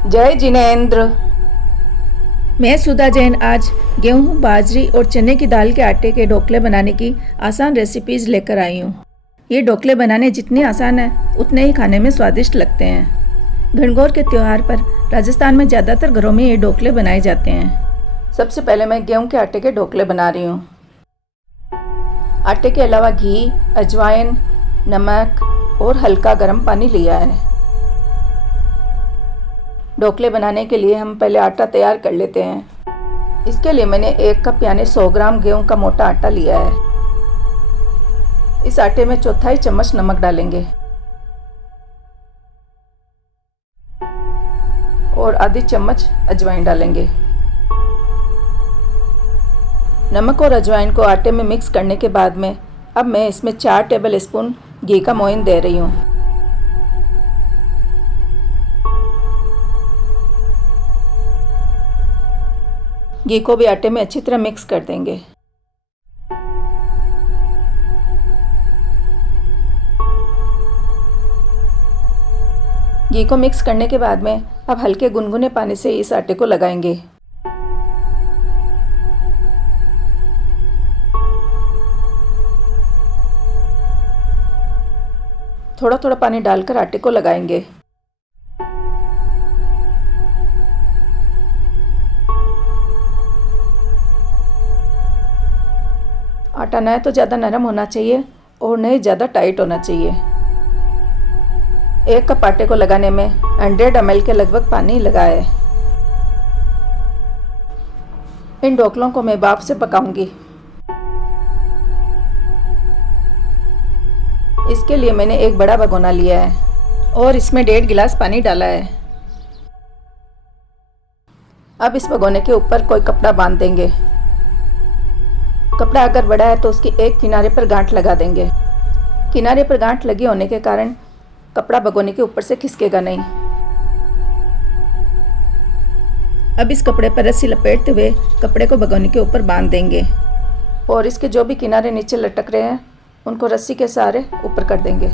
जय जिनेंद्र। मैं सुधा जैन आज गेहूं, बाजरी और चने की दाल के आटे के ढोकले बनाने की आसान रेसिपीज लेकर आई हूँ। ये ढोकले बनाने जितने आसान हैं उतने ही खाने में स्वादिष्ट लगते हैं। गणगौर के त्यौहार पर राजस्थान में ज़्यादातर घरों में ये ढोकले बनाए जाते हैं। सबसे पहले मैं गेहूं के आटे के ढोकले बना रही हूँ। आटे के अलावा घी, अजवाइन, नमक और हल्का गर्म पानी लिया है। ढोकले बनाने के लिए हम पहले आटा तैयार कर लेते हैं। इसके लिए मैंने 1 कप यानी 100 ग्राम गेहूं का मोटा आटा लिया है। इस आटे में 1/4 चम्मच नमक डालेंगे और आधी चम्मच अजवाइन डालेंगे। नमक और अजवाइन को आटे में मिक्स करने के बाद में अब मैं इसमें 4 टेबल स्पून घी का मोइन दे रही हूँ। घी को भी आटे में अच्छी तरह मिक्स कर देंगे। घी को मिक्स करने के बाद में अब हल्के गुनगुने पानी से इस आटे को लगाएंगे। थोड़ा थोड़ा पानी डालकर आटे को लगाएंगे। आटा न तो ज़्यादा नरम होना चाहिए और न ही ज़्यादा टाइट होना चाहिए। 1 कप आटे को लगाने में 100 ml के लगभग पानी लगा है। इन ढोकलों को मैं भाप से पकाऊंगी। इसके लिए मैंने एक बड़ा भगोना लिया है और इसमें 1.5 गिलास पानी डाला है। अब इस भगोने के ऊपर कोई कपड़ा बांध देंगे। कपड़ा अगर बड़ा है तो उसकी एक किनारे पर गांठ लगा देंगे। किनारे पर गांठ लगी होने के कारण कपड़ा भगोने के ऊपर से खिसकेगा नहीं। अब इस कपड़े पर रस्सी लपेटते हुए कपड़े को भगोने के ऊपर बांध देंगे और इसके जो भी किनारे नीचे लटक रहे हैं उनको रस्सी के सहारे ऊपर कर देंगे।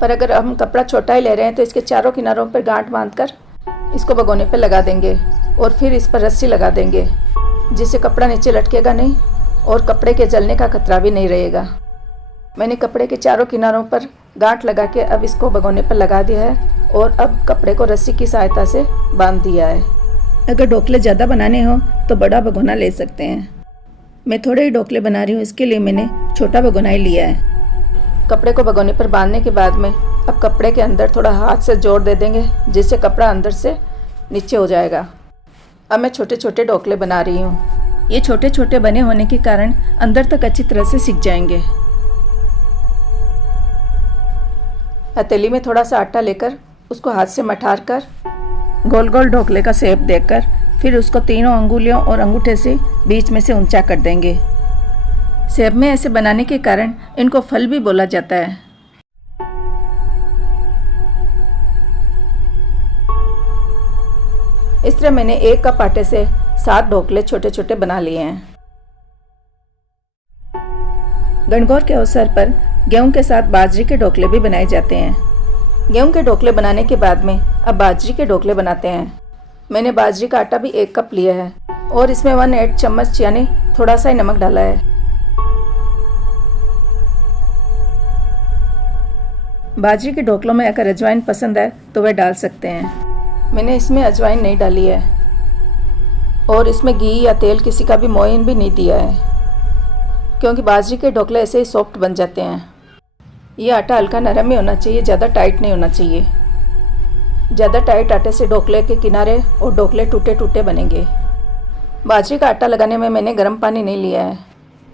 पर अगर हम कपड़ा छोटा ही ले रहे हैं तो इसके चारों किनारों पर गांठ बांधकर इसको भगोने पर लगा देंगे और फिर इस पर रस्सी लगा देंगे, जिससे कपड़ा नीचे लटकेगा नहीं और कपड़े के जलने का खतरा भी नहीं रहेगा। मैंने कपड़े के चारों किनारों पर गांठ लगा के अब इसको भगोने पर लगा दिया है और अब कपड़े को रस्सी की सहायता से बांध दिया है। अगर ढोकले ज़्यादा बनाने हो तो बड़ा भगोना ले सकते हैं। मैं थोड़े ही ढोकले बना रही हूँ, इसके लिए मैंने छोटा भगोना ही लिया है। कपड़े को भगोने पर बांधने के बाद में अब कपड़े के अंदर थोड़ा हाथ से जोर दे देंगे, जिससे कपड़ा अंदर से नीचे हो जाएगा। अब मैं छोटे छोटे ढोकले बना रही हूँ। ये छोटे छोटे बने होने के कारण अंदर तक अच्छी तरह से सिक जाएंगे। हथेली में थोड़ा सा आटा लेकर उसको हाथ से मठार कर गोल गोल ढोकले का शेप देकर फिर उसको तीनों अंगुलियों और अंगूठे से बीच में से ऊंचा कर देंगे। शेप में ऐसे बनाने के कारण इनको फल भी बोला जाता है। इस तरह मैंने 1 कप आटे से 7 ढोकले छोटे छोटे बना लिए हैं। गणगौर के अवसर पर गेहूं के साथ बाजरी के ढोकले भी बनाए जाते हैं। गेहूं के ढोकले बनाने के बाद में अब बाजरी के ढोकले बनाते हैं। मैंने बाजरी का आटा भी 1 कप लिया है और इसमें 1/8 चम्मच यानी थोड़ा सा ही नमक डाला है। बाजरी के ढोकलों में अगर अजवाइन पसंद है तो वह डाल सकते हैं। मैंने इसमें अजवाइन नहीं डाली है और इसमें घी या तेल किसी का भी मोइन भी नहीं दिया है, क्योंकि बाजरी के ढोकले ऐसे ही सॉफ्ट बन जाते हैं। ये आटा हल्का नरम ही होना चाहिए, ज़्यादा टाइट नहीं होना चाहिए। ज़्यादा टाइट आटे से ढोकले के किनारे और ढोकले टूटे टूटे बनेंगे। बाजरी का आटा लगाने में मैंने गर्म पानी नहीं लिया है।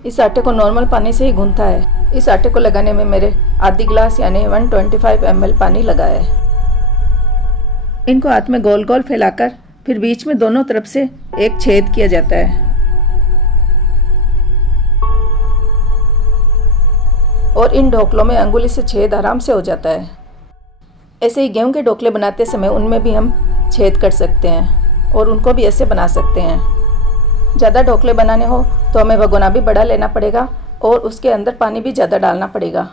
इस आटे को नॉर्मल पानी से ही गूंथा है। इस आटे को लगाने में मेरे आधी गिलास यानी 125 ml पानी लगा है। इनको हाथ में गोल गोल फैलाकर फिर बीच में दोनों तरफ से एक छेद किया जाता है और इन ढोकलों में अंगुली से छेद आराम से हो जाता है। ऐसे ही गेहूं के ढोकले बनाते समय उनमें भी हम छेद कर सकते हैं और उनको भी ऐसे बना सकते हैं। ज़्यादा ढोकले बनाने हो तो हमें भगोना भी बड़ा लेना पड़ेगा और उसके अंदर पानी भी ज़्यादा डालना पड़ेगा।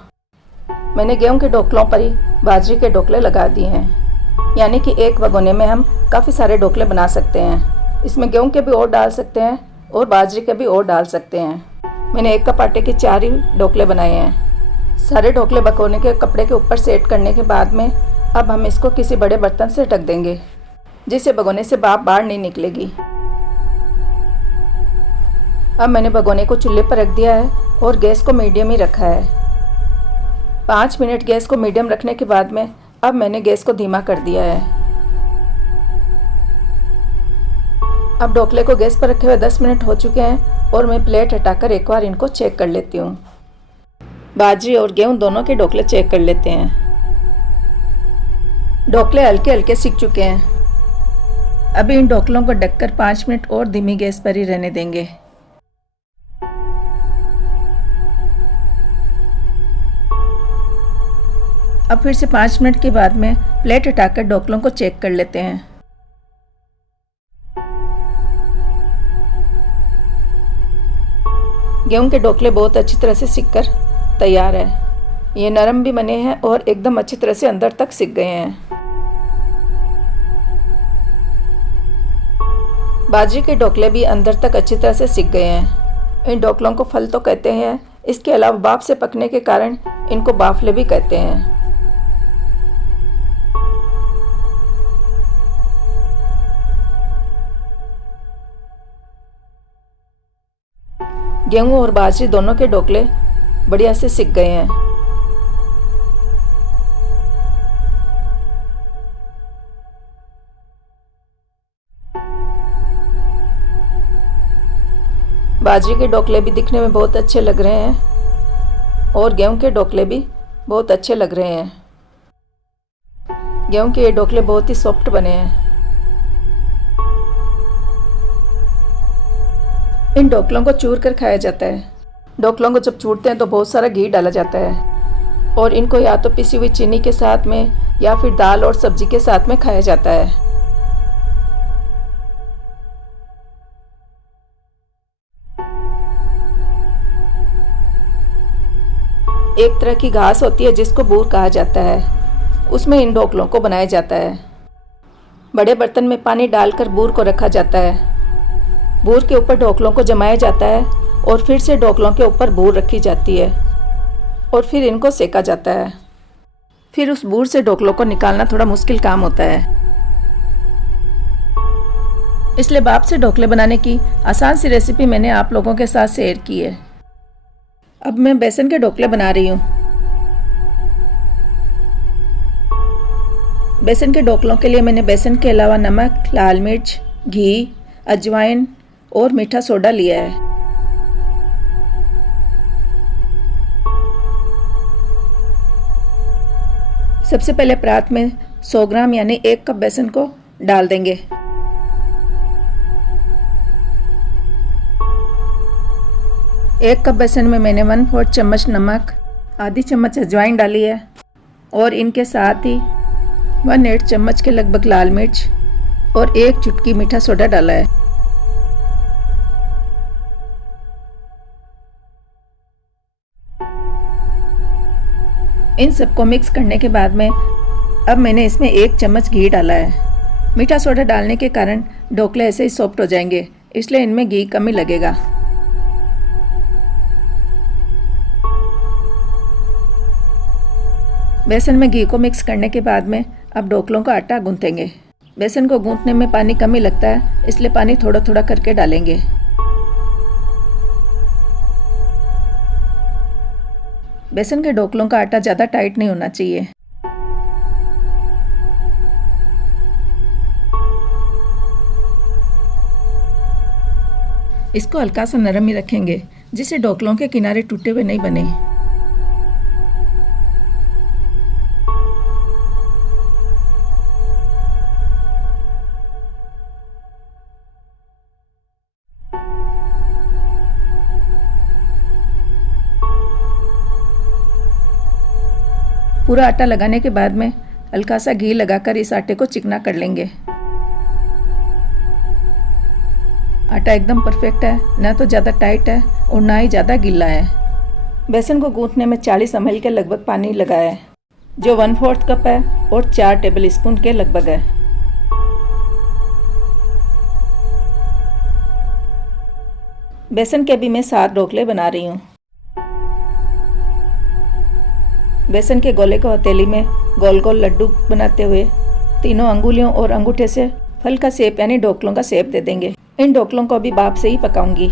मैंने गेहूं के ढोकलों पर ही बाजरे के ढोकले लगा दिए हैं, यानी कि एक भगोने में हम काफ़ी सारे ढोकले बना सकते हैं। इसमें गेहूं के भी और डाल सकते हैं और बाजरे के भी और डाल सकते हैं। मैंने 1 कप आटे के 4 ही ढोकले बनाए हैं। सारे ढोकले भगोने के कपड़े के ऊपर सेट करने के बाद में अब हम इसको किसी बड़े बर्तन से ढक देंगे, जिससे भगोने से भाप बाहर नहीं निकलेगी। अब मैंने भगोने को चूल्हे पर रख दिया है और गैस को मीडियम ही रखा है। 5 मिनट गैस को मीडियम रखने के बाद में अब मैंने गैस को धीमा कर दिया है। अब ढोकले को गैस पर रखे हुए 10 मिनट हो चुके हैं और मैं प्लेट हटाकर एक बार इनको चेक कर लेती हूँ। बाजरी और गेहूं दोनों के ढोकले चेक कर लेते हैं। ढोकले हल्के हल्के सिक चुके हैं। अभी इन ढोकलों को ढककर 5 मिनट और धीमी गैस पर ही रहने देंगे। अब फिर से 5 मिनट के बाद में प्लेट हटाकर ढोकलों को चेक कर लेते हैं। गेहूं के ढोकले बहुत अच्छी तरह से सिककर तैयार है। ये नरम भी बने हैं और एकदम अच्छी तरह से अंदर तक सिक गए हैं। बाजरे के ढोकले भी अंदर तक अच्छी तरह से सिक गए हैं। इन ढोकलों को फल तो कहते हैं, इसके अलावा भाप से पकने के कारण इनको बाफले भी कहते हैं। गेहूं और बाजरी दोनों के ढोकले बढ़िया से सिक गए हैं। बाजरे के ढोकले भी दिखने में बहुत अच्छे लग रहे हैं और गेहूं के ढोकले भी बहुत अच्छे लग रहे हैं। गेहूं के ये ढोकले बहुत ही सॉफ्ट बने हैं। इन ढोकलों को चूर कर खाया जाता है। ढोकलों को जब चूरते हैं तो बहुत सारा घी डाला जाता है और इनको या तो पिसी हुई चीनी के साथ में या फिर दाल और सब्जी के साथ में खाया जाता है। एक तरह की घास होती है जिसको बूर कहा जाता है, उसमें इन ढोकलों को बनाया जाता है। बड़े बर्तन में पानी डालकर बूर को रखा जाता है। बूर के ऊपर ढोकलों को जमाया जाता है और फिर से ढोकलों के ऊपर बूर रखी जाती है और फिर इनको सेका जाता है। फिर उस बूर से ढोकलों को निकालना थोड़ा मुश्किल काम होता है, इसलिए भाप से ढोकले बनाने की आसान सी रेसिपी मैंने आप लोगों के साथ शेयर की है। अब मैं बेसन के ढोकले बना रही हूँ। बेसन के ढोकलों के लिए मैंने बेसन के अलावा नमक, लाल मिर्च, घी, अजवाइन और मीठा सोडा लिया है। सबसे पहले परात में 100 ग्राम यानी 1 कप बेसन को डाल देंगे। एक कप बेसन में मैंने 1/4 चम्मच नमक, आधी चम्मच अजवाइन डाली है और इनके साथ ही 1/8 चम्मच के लगभग लाल मिर्च और 1 चुटकी मीठा सोडा डाला है। इन सबको मिक्स करने के बाद में अब मैंने इसमें 1 चम्मच घी डाला है। मीठा सोडा डालने के कारण ढोकले ऐसे ही सॉफ्ट हो जाएंगे, इसलिए इनमें घी कम ही लगेगा। बेसन में घी को मिक्स करने के बाद में अब ढोकलों का आटा गूंथेंगे। बेसन को गूंथने में पानी कम ही लगता है, इसलिए पानी थोड़ा थोड़ा करके डालेंगे। बेसन के ढोकलों का आटा ज़्यादा टाइट नहीं होना चाहिए। इसको हल्का सा नरम ही रखेंगे, जिससे ढोकलों के किनारे टूटे हुए नहीं बने। पूरा आटा लगाने के बाद में हल्का सा घी लगाकर इस आटे को चिकना कर लेंगे। आटा एकदम परफेक्ट है, ना तो ज़्यादा टाइट है और ना ही ज़्यादा गीला है। बेसन को गूंथने में 40 ml के लगभग पानी लगाया है, जो 1/4 कप है और 4 टेबल स्पून के लगभग है। बेसन के भी मैं 7 ढोकले बना रही हूँ। बेसन के गोले को हथेली में गोल गोल लड्डू बनाते हुए तीनों अंगुलियों और अंगूठे से फल का शेप यानी ढोकलों का शेप दे देंगे। इन ढोकलों को अभी भाप से ही पकाऊंगी,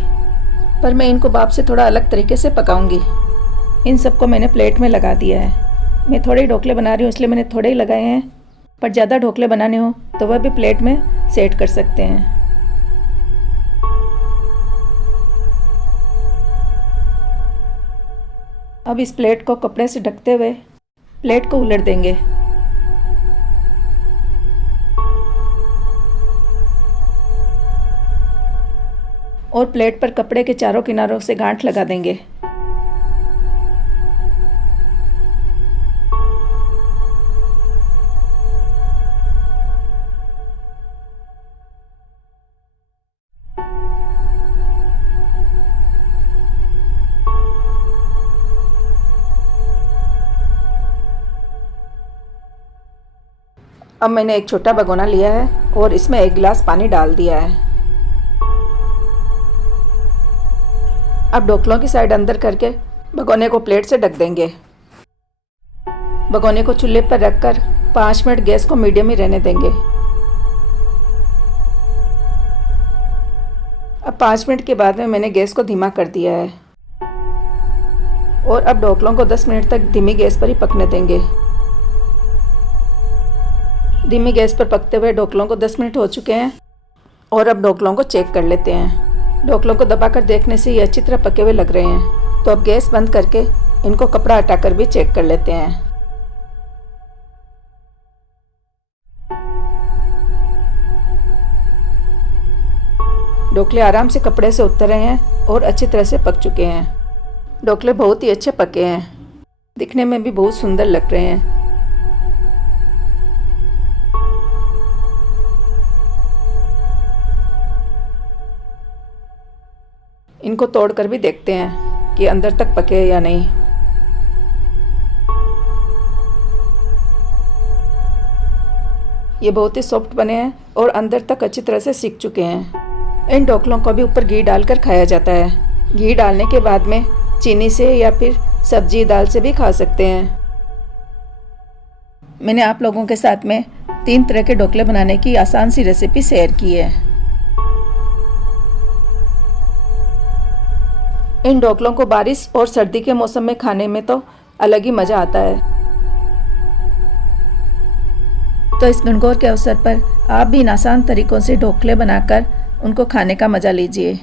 पर मैं इनको भाप से थोड़ा अलग तरीके से पकाऊंगी। इन सबको मैंने प्लेट में लगा दिया है। मैं थोड़े ही ढोकले बना रही हूँ, इसलिए मैंने थोड़े ही लगाए हैं, पर ज़्यादा ढोकले बनाने हो तो वह भी प्लेट में सेट कर सकते हैं। अब इस प्लेट को कपड़े से ढकते हुए प्लेट को उलट देंगे। और प्लेट पर कपड़े के चारों किनारों से गांठ लगा देंगे। अब मैंने एक छोटा भगोना लिया है और इसमें 1 गिलास पानी डाल दिया है। अब ढोकलों की साइड अंदर करके भगोने को प्लेट से ढक देंगे। भगोने को चूल्हे पर रखकर 5 मिनट गैस को मीडियम ही रहने देंगे। अब 5 मिनट के बाद में मैंने गैस को धीमा कर दिया है और अब ढोकलों को 10 मिनट तक धीमी गैस पर ही पकने देंगे। धीमी गैस पर पकते हुए ढोकलों को 10 मिनट हो चुके हैं और अब ढोकलों को चेक कर लेते हैं। ढोकलों को दबाकर देखने से ये अच्छी तरह पके हुए लग रहे हैं, तो अब गैस बंद करके इनको कपड़ा हटाकर भी चेक कर लेते हैं। ढोकले आराम से कपड़े से उतर रहे हैं और अच्छी तरह से पक चुके हैं। ढोकले बहुत ही अच्छे पके हैं, दिखने में भी बहुत सुंदर लग रहे हैं। इनको तोड़कर भी देखते हैं कि अंदर तक पके हैं या नहीं। ये बहुत ही सॉफ्ट बने हैं और अंदर तक अच्छी तरह से सिक चुके हैं। इन ढोकलों को भी ऊपर घी डालकर खाया जाता है। घी डालने के बाद में चीनी से या फिर सब्जी दाल से भी खा सकते हैं। मैंने आप लोगों के साथ में 3 तरह के ढोकले बनाने की आसान सी रेसिपी शेयर की है। इन ढोकलों को बारिश और सर्दी के मौसम में खाने में तो अलग ही मज़ा आता है। तो इस गणगौर के अवसर पर आप भी इन आसान तरीकों से ढोकले बनाकर उनको खाने का मज़ा लीजिए।